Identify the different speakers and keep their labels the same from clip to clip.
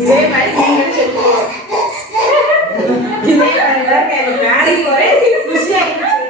Speaker 1: இதே மாதிரி நீங்களும் செஞ்சுக்கோங்க இதே மாதிரி தான் எனக்கு நாளைக்கு ஒரே குஷியாகிடுச்சு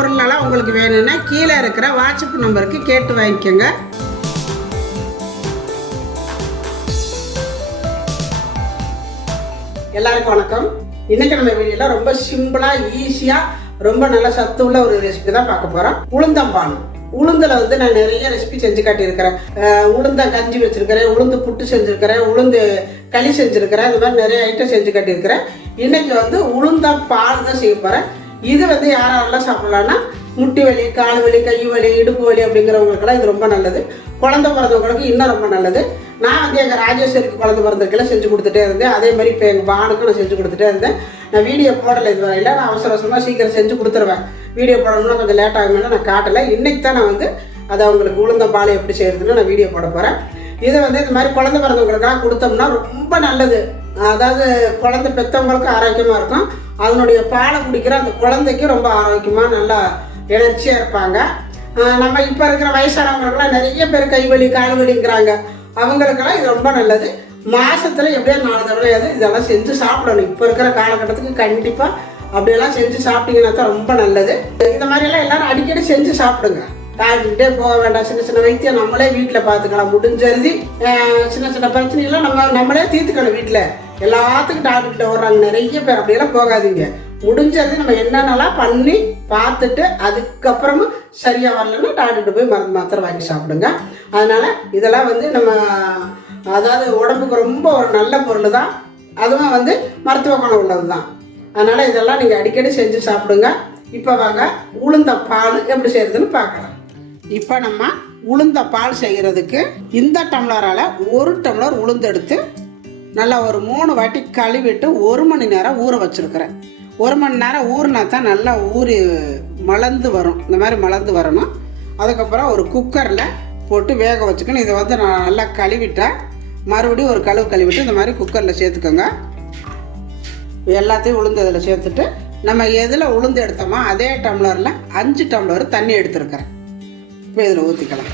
Speaker 2: பொருளெல்லாம் உங்களுக்கு வேணும்னா கீழே இருக்கிற வாட்ஸ்அப் நம்பருக்கு கேட்டு வாங்கிக்கோங்க. எல்லாருக்கும் வணக்கம். இன்னைக்கு நம்ம வீடியோல ரொம்ப சிம்பிளா ஈஸியா ரொம்ப நல்ல சத்து உள்ள ஒரு ரெசிபி தான் பார்க்க போறோம். உளுந்தம்பானம் உளுந்தில் வந்து நான் நிறைய ரெசிபி செஞ்சு காட்டியிருக்கிறேன். உளுந்த கஞ்சி வச்சுருக்கிறேன் உளுந்து புட்டு செஞ்சுருக்கிறேன் உளுந்து களி செஞ்சுருக்கிறேன் இந்த மாதிரி நிறைய ஐட்டம் செஞ்சு காட்டியிருக்கிறேன். இன்றைக்கி வந்து உளுந்த பால் தான் செய்ய போகிறேன் இது வந்து யார் யாரெல்லாம் சாப்பிடலாம்னா முட்டி வலி கால் வலி கை வலி இடுப்பு வலி அப்படிங்கிறவங்களுக்கெல்லாம் இது ரொம்ப நல்லது. குழந்தை பிறந்தவங்களுக்கு இன்னும் ரொம்ப நல்லது. நான் வந்து எங்கள் ராஜேஸ்வரிக்கு குழந்தை பிறந்ததுக்கெல்லாம் செஞ்சு கொடுத்துட்டே இருந்தேன். அதே மாதிரி இப்போ எங்கள் பானுக்கும் நான் செஞ்சு கொடுத்துட்டே இருந்தேன். நான் வீடியோ போடலை இது வரையில. நான் அவசர அவசரமாக சீக்கிரம் செஞ்சு கொடுத்துருவேன். வீடியோ போடணும்னா கொஞ்சம் லேட் ஆகும்னு நான் காட்டலை. இன்னைக்கு தான் நான் வந்து அதை அவங்களுக்கு உளுந்த பால் எப்படி செய்யறதுன்னு நான் வீடியோ போட போகிறேன் இதை வந்து இந்த மாதிரி குழந்தை பிறந்தவங்களுக்கெல்லாம் கொடுத்தோம்னா ரொம்ப நல்லது. அதாவது குழந்தை பெற்றவங்களுக்கும் ஆரோக்கியமாக இருக்கும். அதனுடைய பாலை குடிக்கிற அந்த குழந்தைக்கும் ரொம்ப ஆரோக்கியமாக நல்லா எனர்ஜியாக இருப்பாங்க. நம்ம இப்போ இருக்கிற வயசானவங்களுக்குலாம் நிறைய பேர் கைவலி கால் வலிங்கிறாங்க அவங்களுக்கெல்லாம் இது ரொம்ப நல்லது. மாதத்தில் எப்படியோ நாலு தடவையாவது இதெல்லாம் செஞ்சு சாப்பிடணும். இப்போ இருக்கிற காலகட்டத்துக்கு கண்டிப்பாக அப்படியெல்லாம் செஞ்சு சாப்பிட்டீங்கன்னா தான் ரொம்ப நல்லது. இந்த மாதிரியெல்லாம் எல்லோரும் அடிக்கடி செஞ்சு சாப்பிடுங்க. டாக்டர்கிட்டே போக வேண்டாம். சின்ன சின்ன வைத்தியம் நம்மளே வீட்டில் பார்த்துக்கலாம் முடிஞ்சருதி சின்ன சின்ன பிரச்சனைகள்லாம் நம்ம நம்மளே தீர்த்துக்கணும் வீட்டில் எல்லாத்துக்கும் டாக்டர்கிட்ட ஓடுறாங்க. நிறைய பேர் அப்படியெல்லாம் போகாதீங்க. முடிஞ்சது நம்ம என்னென்னலாம் பண்ணி பார்த்துட்டு அதுக்கப்புறமும் சரியாக வரலன்னா டாக்டர்கிட்ட போய் மருந்து மாத்திரை வாங்கி சாப்பிடுங்க. அதனால் இதெல்லாம் வந்து நம்ம அதாவது உடம்புக்கு ரொம்ப ஒரு நல்ல பொருள் தான். அதுவும் வந்து மருத்துவ குணம் உள்ளது தான். அதனால் இதெல்லாம் நீங்கள் அடிக்கடி செஞ்சு சாப்பிடுங்க. இப்போ வாங்க உளுந்த பால் எப்படி செய்யறதுன்னு பார்க்கலாம். இப்போ நம்ம உளுந்த பால் செய்கிறதுக்கு இந்த டம்ளரால் ஒரு டம்ளர் உளுந்தெடுத்து நல்லா ஒரு மூணு வாட்டி கழுவிட்டு ஒரு மணி நேரம் ஊற வச்சுருக்கிறேன். ஒரு மணி நேரம் ஊறினா தான் நல்லா ஊறி மலர்ந்து வரும். இந்த மாதிரி மலர்ந்து வரணும். அதுக்கப்புறம் ஒரு குக்கரில் போட்டு வேக வச்சுக்கணும். இதை வந்து நான் நல்லா கழுவிட்டேன் மறுபடியும் ஒரு கழுவு கழுவிட்டு இந்த மாதிரி குக்கரில் சேர்த்துக்கோங்க. எல்லாத்தையும் உளுந்ததில் சேர்த்துட்டு நம்ம எதில் உளுந்து எடுத்தோமோ அதே டம்ளரில் அஞ்சு டம்ளர் தண்ணி எடுத்துருக்கிறேன். இப்போ இதில் ஊற்றிக்கலாம்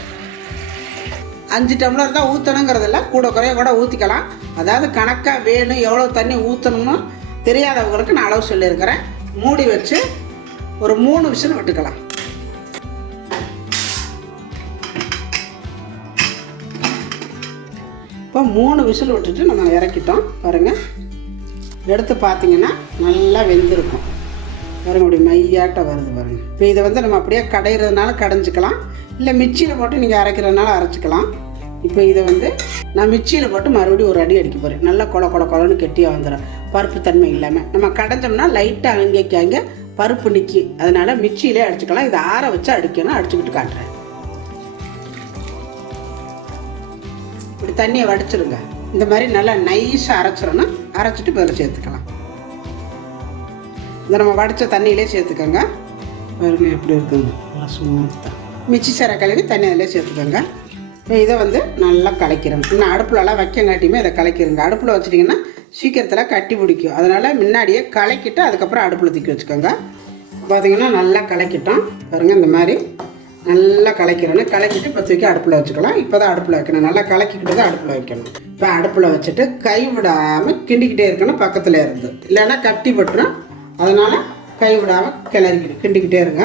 Speaker 2: அஞ்சு டம்ளர் தான் ஊற்றணுங்கிறதில்ல கூட குறைய கூட ஊற்றிக்கலாம் அதாவது கணக்காக வேணும் எவ்வளோ தண்ணி ஊற்றணும்னு தெரியாதவங்களுக்கு நான் அளவு சொல்லியிருக்கிறேன். மூடி வச்சு ஒரு மூணு விசில் விட்டுக்கலாம். இப்போ மூணு விசில் விட்டுட்டு நம்ம இறக்கிட்டோம். பாருங்கள் எடுத்து பார்த்தீங்கன்னா நல்லா வெந்திருக்கும். பாருங்க அப்படி மையாட்ட வருது பாருங்கள் இப்போ இதை வந்து நம்ம அப்படியே கடையிறதுனால கடைஞ்சிக்கலாம். இல்லை மிக்சியில் போட்டு நீங்கள் அரைக்கிறதுனால அரைச்சிக்கலாம். இப்போ இதை வந்து நான் மிக்சியில் போட்டு மறுபடியும் ஒரு அடி அடிக்க போகிறேன் நல்லா கொல கொல கொலன்னு கெட்டியாக வந்துடும் பருப்பு தன்மை இல்லாமல் நம்ம கடைஞ்சோம்னா லைட்டாக அங்கேக்கு அங்கே பருப்பு நிற்கி அதனால் மிக்சியிலே அடிச்சுக்கலாம். இதை ஆற வச்சு அடிக்கணும் அடிச்சுக்கிட்டு காட்டுறேன். இப்படி தண்ணியை வடிச்சிருங்க. இந்த மாதிரி நல்லா நைஸாக அரைச்சிடணும். அரைச்சிட்டு பதில் சேர்த்துக்கலாம். இந்த நம்ம வடித்த தண்ணியிலே சேர்த்துக்கோங்க. பாருங்க எப்படி இருக்குங்க நல்லா ஸ்மூத்தாக மிச்சி சரை கழுவி தண்ணி அதிலே சேர்த்துக்கோங்க. இதை வந்து நல்லா கலக்கிறோம். இன்னும் அடுப்புலலாம் வைக்கங்காட்டியுமே இதை கலக்கிருங்க. அடுப்பில் வச்சிட்டிங்கன்னா சீக்கிரத்தில் கட்டி பிடிக்கும். அதனால் முன்னாடியே கலக்கிட்டு அதுக்கப்புறம் அடுப்பில் தூக்கி வச்சுக்கோங்க. பார்த்தீங்கன்னா நல்லா கலக்கிட்டோம். பாருங்கள் இந்த மாதிரி நல்லா கலக்கிறோன்னு கலக்கிட்டு இப்போ தூக்கி அடுப்பில் வச்சுக்கலாம். இப்போ தான் அடுப்பில் வைக்கணும். நல்லா கலக்கிக்கிட்டு தான் அடுப்பில் வைக்கணும். இப்போ அடுப்பில் வச்சுட்டு கை விடாமல் கிண்டிக்கிட்டே இருக்கணும் பக்கத்தில் இருந்து. இல்லைன்னா கட்டி பட்டுரும் அதனால் கை விடாமல் கிளறிக்கிட்டு கிண்டிக்கிட்டே இருங்க.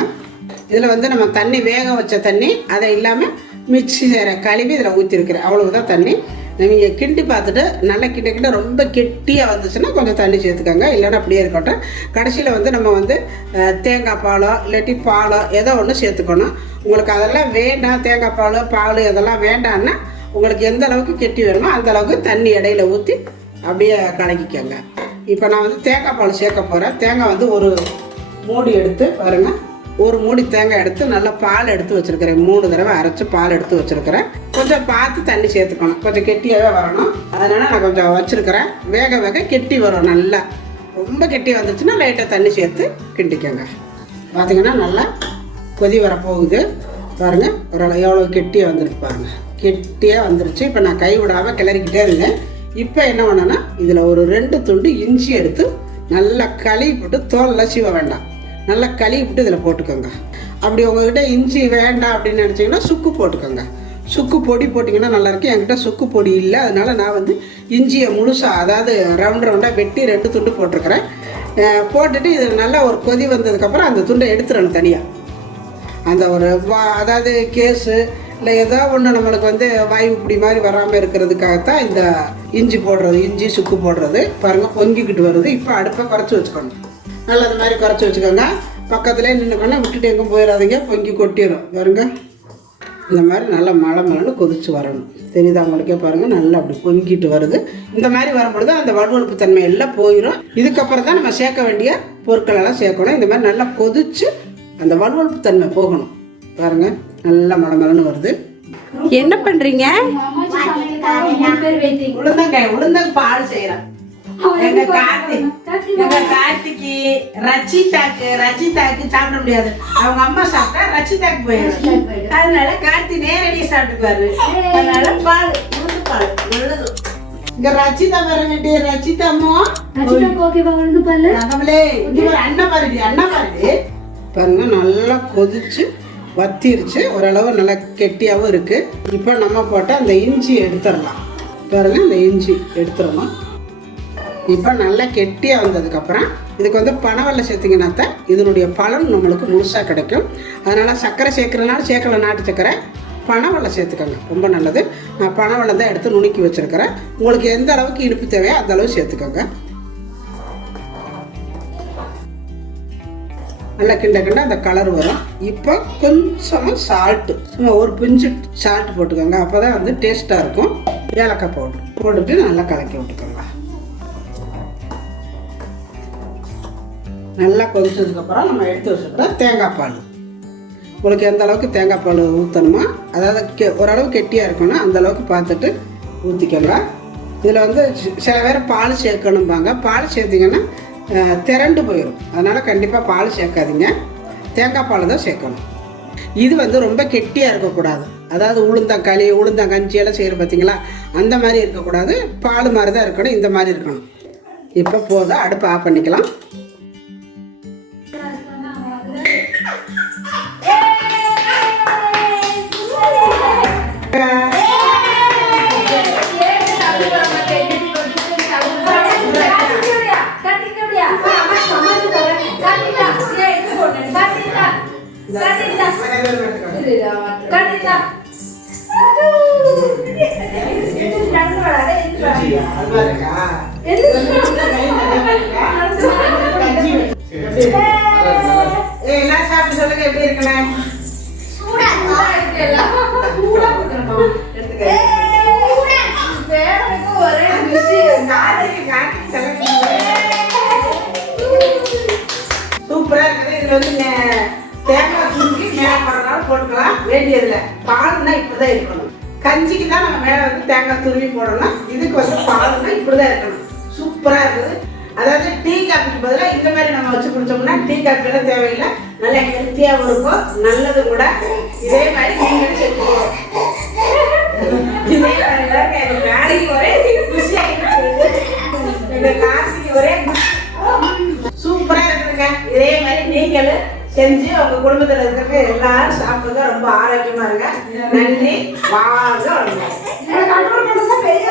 Speaker 2: இதில் வந்து நம்ம தண்ணி வேக வச்ச தண்ணி அதை இல்லாமல் மிக்ஸி சேர கழுவி இதில் ஊற்றிருக்கிறேன் அவ்வளவுதான் தண்ணி. நீங்கள் கிண்டி பார்த்துட்டு நல்லா கிட்ட கிட்ட ரொம்ப கெட்டியாக வந்துச்சுன்னா கொஞ்சம் தண்ணி சேர்த்துக்கோங்க. இல்லைன்னா அப்படியே இருக்கட்டும். கடைசியில் வந்து நம்ம வந்து தேங்காய் பாலோ இல்லாட்டி பாலோ ஏதோ ஒன்று சேர்த்துக்கணும். உங்களுக்கு அதெல்லாம் வேண்டாம். தேங்காய் பால் பால் இதெல்லாம் வேண்டான்னா உங்களுக்கு எந்த அளவுக்கு கெட்டி வேணுமோ அந்த அளவுக்கு தண்ணி இடையில ஊற்றி அப்படியே கலக்கிக்கோங்க. இப்போ நான் வந்து தேங்காய் பால் சேர்க்க போகிறேன் தேங்காய் வந்து ஒரு மூடி எடுத்து பாருங்கள் ஒரு மூடி தேங்காய் எடுத்து நல்லா பால் எடுத்து வச்சுருக்கிறேன். மூணு தடவை அரைச்சி பால் எடுத்து வச்சிருக்கிறேன். கொஞ்சம் பார்த்து தண்ணி சேர்த்துக்கணும். கொஞ்சம் கெட்டியாகவே வரணும். அதனால் நான் கொஞ்சம் வச்சுருக்கிறேன். வேக வேக கெட்டி வரும் நல்லா. ரொம்ப கெட்டி வந்துச்சுன்னா லைட்டாக தண்ணி சேர்த்து கிண்டிக்கோங்க. பார்த்தீங்கன்னா நல்லா கொதி வரப்போகுது. பாருங்க ஒரு எவ்வளோ கெட்டியாக வந்துருக்கு பாருங்க. கெட்டியாக வந்துருச்சு. இப்போ நான் கை விடாமல் கிளறிக்கிட்டே இருந்தேன். இப்போ என்ன பண்ணேன்னா இதில் ஒரு ரெண்டு துண்டு இஞ்சி எடுத்து நல்லா கழுவி போட்டு தோல் சீவ வேண்டாம். நல்லா கழுவி விட்டு இதில் போட்டுக்கோங்க. அப்படி உங்ககிட்ட இஞ்சி வேண்டாம் அப்படின்னு நினச்சிங்கன்னா சுக்கு போட்டுக்கோங்க. சுக்கு பொடி போட்டிங்கன்னா நல்லாயிருக்கும் என்கிட்ட சுக்கு பொடி இல்லை. அதனால நான் வந்து இஞ்சியை முழுசாக அதாவது ரவுண்ட் ரவுண்டாக வெட்டி ரெண்டு துண்டு போட்டிருக்கிறேன். போட்டுட்டு இது நல்லா ஒரு கொதி வந்ததுக்கப்புறம் அந்த துண்டை எடுத்துடணும் தனியாக அந்த ஒரு வா அதாவது கேஸு இல்லை ஏதோ ஒன்று நம்மளுக்கு வந்து வாய்வு இப்படி மாதிரி வராமல் இருக்கிறதுக்காகத்தான் இந்த இஞ்சி போடுறது இஞ்சி சுக்கு போடுறது. பாருங்கள் பொங்கிக்கிட்டு வருது. இப்போ அடுப்பை குறைச்சி வச்சுக்கணும் நல்லா அது மாதிரி குறைச்சி வச்சுக்கோங்க. பக்கத்துலேயே நின்றுக்கணும் விட்டுட்டு எங்கேயும் போயிடாதீங்க பொங்கி கொட்டிடும். பாருங்க. இந்த மாதிரி நல்லா மழை மழைன்னு கொதிச்சு வரணும். தெரியுதா உங்களுக்கே பாருங்கள் நல்லா அப்படி பொங்கிட்டு வருது. இந்த மாதிரி வரும்பொழுது அந்த வலுவழுப்பு தன்மை எல்லாம் போயிடும் இதுக்கப்புறம் தான் நம்ம சேர்க்க வேண்டிய பொருட்கள் எல்லாம் சேர்க்கணும். இந்த மாதிரி நல்லா கொதிச்சு அந்த வலுவழுப்பு தன்மை போகணும். பாருங்க. நல்லா மழை மழைன்னு வருது.
Speaker 3: என்ன பண்றீங்க?
Speaker 2: உளுந்தங்காய் உளுந்தங்க பால் செய்யறேன். எங்க கார்த்திக் எங்க கார்த்திக்கு ரச்சிதாக்கு ரச்சிதாக்கு சாப்பிட முடியாது. அவங்க அம்மா சாப்பிட்டா ரச்சிதாக்கு போயிடும். அதனால கார்த்தி நேரடியா சாப்பிட்டுக்குவாரு. அதனால பால் உளுந்து பால் நல்லது. இங்க ரச்சிதா வர வேண்டிய ரச்சிதா அம்மா. நம்மளே இங்க ஒரு அண்ணன் பாருடி அண்ணன் பாருடி பாருங்க நல்லா கொதிச்சு வத்திருச்சு. ஓரளவு நல்லா கெட்டியாகவும் இருக்கு. இப்போ நம்ம போட்ட அந்த இஞ்சி எடுத்துடலாம். பாருங்க இந்த இஞ்சி எடுத்துடலாம் இப்போ நல்லா கெட்டியாக வந்ததுக்கப்புறம் இதுக்கு வந்து பனவெல்லை சேர்த்திங்கன்னா தான் இதனுடைய பலன் நம்மளுக்கு முழுசாக கிடைக்கும். அதனால் சர்க்கரை சேர்க்குறனால சேர்க்கல நாட்டு சர்க்கரை பனவெல்லை சேர்த்துக்கோங்க. ரொம்ப நல்லது. நான் பனவெல்லை தான் எடுத்து நுணுக்கி வச்சுருக்கிறேன். உங்களுக்கு எந்த அளவுக்கு இனிப்பு தேவையோ அந்த அளவு சேர்த்துக்கோங்க. நல்லா கிண்ட கிண்ட அந்த கலர் வரும். இப்போ கொஞ்சமாக சால்ட்டு சும்மா ஒரு பிஞ்சு சால்ட் போட்டுக்கோங்க. அப்போ தான் வந்து டேஸ்ட்டாக இருக்கும். ஏலக்காய் பவுடர் போட்டுட்டு நல்லா கலக்கி விட்டுக்கோங்க. நல்லா கொதிச்சதுக்கப்புறம் நம்ம எடுத்து வச்சுக்கிற தேங்காய் பால். உங்களுக்கு எந்த அளவுக்கு தேங்காய் பால் ஊற்றணுமோ அதாவது கெ ஓரளவு கெட்டியாக இருக்கணும் அந்த அளவுக்கு பார்த்துட்டு ஊற்றிக்கோங்க இதில் வந்து சில பேர் பால் சேர்க்கணும்பாங்க. பால் சேர்த்திங்கன்னா திரண்டு போயிடும் அதனால் கண்டிப்பாக பால் சேர்க்காதீங்க. தேங்காய் பால் தான் சேர்க்கணும். இது வந்து ரொம்ப கெட்டியாக இருக்கக்கூடாது. அதாவது உளுந்தங்களி உளுந்தங்கஞ்சி எல்லாம் செய்கிற பார்த்தீங்களா அந்த மாதிரி இருக்கக்கூடாது. பால் மாதிரி தான் இருக்கணும். இந்த மாதிரி இருக்கணும். இப்போ போதும். அடுப்பு ஆஃப் பண்ணிக்கலாம். என்ன சாப்பிட்டு சொல்லுங்க எப்படி இருக்கணும் தேங்காய் துருவி போடணும் இதுக்கு வந்து இப்படி தான் இருக்கணும். சூப்பராக இருக்குது. அதாவது டீ காப்பிக்கு பதிலாக இந்த மாதிரி நம்ம வச்சு குடித்தோம்னா டீ காஃபிலாம் தேவையில்லை. நல்லா ஹெல்த்தியாகவும் இருக்கும். நல்லது கூட. இதே மாதிரி நீங்களும் செஞ்சுக்கணும் இதே மாதிரி எல்லாரும் எங்க வேலைக்கு ஒரே குஷியாகிட்டு காசிக்கு ஒரே சூப்பரா இருக்குதுங்க. இதே மாதிரி நீங்களும் செஞ்சு உங்க குடும்பத்துல இருக்கிற எல்லாரும் சாப்பிடுங்க ரொம்ப ஆரோக்கியமா இருங்க. நன்றி. வாங்க பெரிய